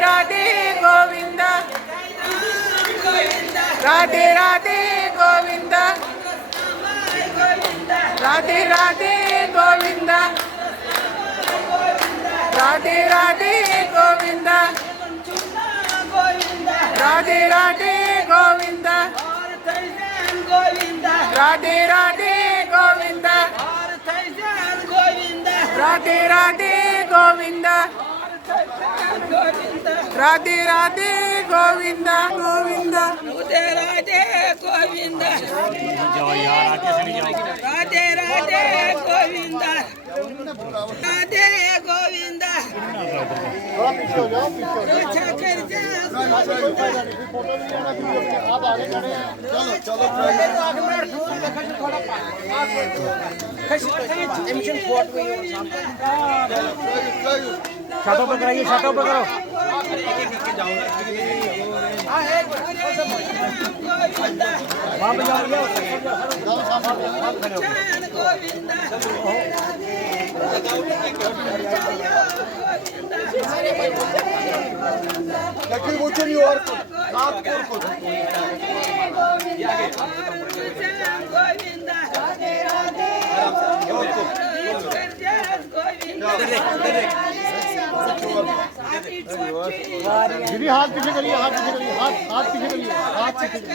राधे गोविंद राधे राधे गोविंद राधे राधे गोविंद राधे राधे गोविंद राधे राधे गोविंद राधे राधे गोविंद राधे राधे गोविंद राधे राधे गोविंद गोविंद राधे राधे गोविंद राधे राधे गोविंद राधे गोविंद थोड़ा पीछे हो जाओ, पीछे हो जाओ। अच्छा कर जा कोई फायदा नहीं, फोटो भी लेना वीडियो में। आप आगे खड़े हैं, चलो चलो छतों पर कराइए, छतों पर करो। वहाँ पे जाओ, लेकिन वो चाहिए और कुछ, हाथ और कुछ। दीदी हाथ पीछे करिए, हाथ पीछे करिए, हाथ पीछे करिए, हाथ पीछे करिए।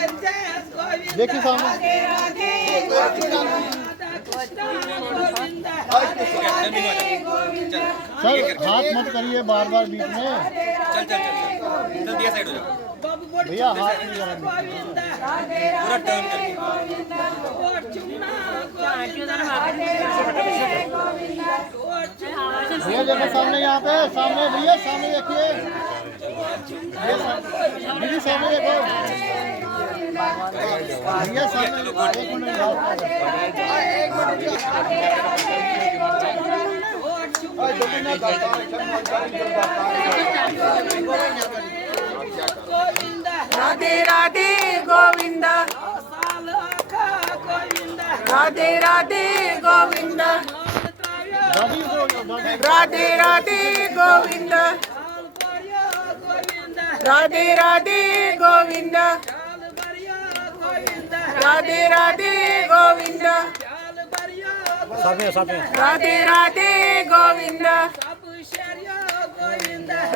देखिए सामने। सर हाथ मत करिए बार बार बीच में। भैया हाथ नहीं लगाना। पूरा टर्न कर भैया देखो सामने, यहाँ पे सामने, भैया सामने देखिए, दीदी सामने देखो, भैया सामने। एक मिनट राधे राधे गोविंद राधे राधे गोविंद राधे राधे गोविंद राधे राधे गोविंद राधे राधे गोविंद सामने सामने। राधे राधे गोविंद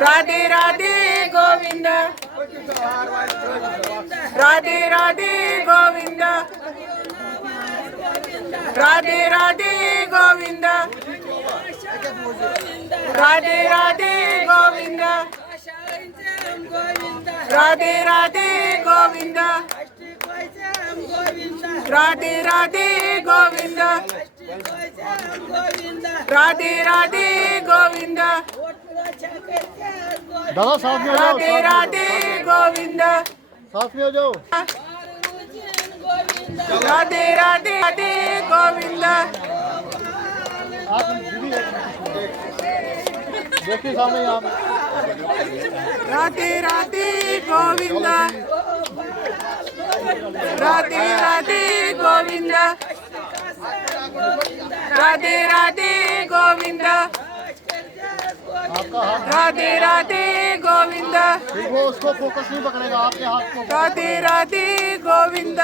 राधे राधे गोविंद राधे राधे गोविंद राधे राधे गोविंद राधे राधे गोविंद राधे राधे गोविंद राधे राधे गोविंद राधे राधे गोविंद दादा साथ में हो जाओ, राधे राधे गोविंद साथ में हो जाओ। राधे राधे राधे गोविंद आप दीदी देखिए सामने यहाँ पे। राधे राधे गोविंद राधे राधे गोविंद राधे राधे गोविंद आपका हाथ राधे राधे गोविंद ठीक, वो उसको फोकस नहीं पकड़ेगा, आपके हाथ को। राधे राधे गोविंद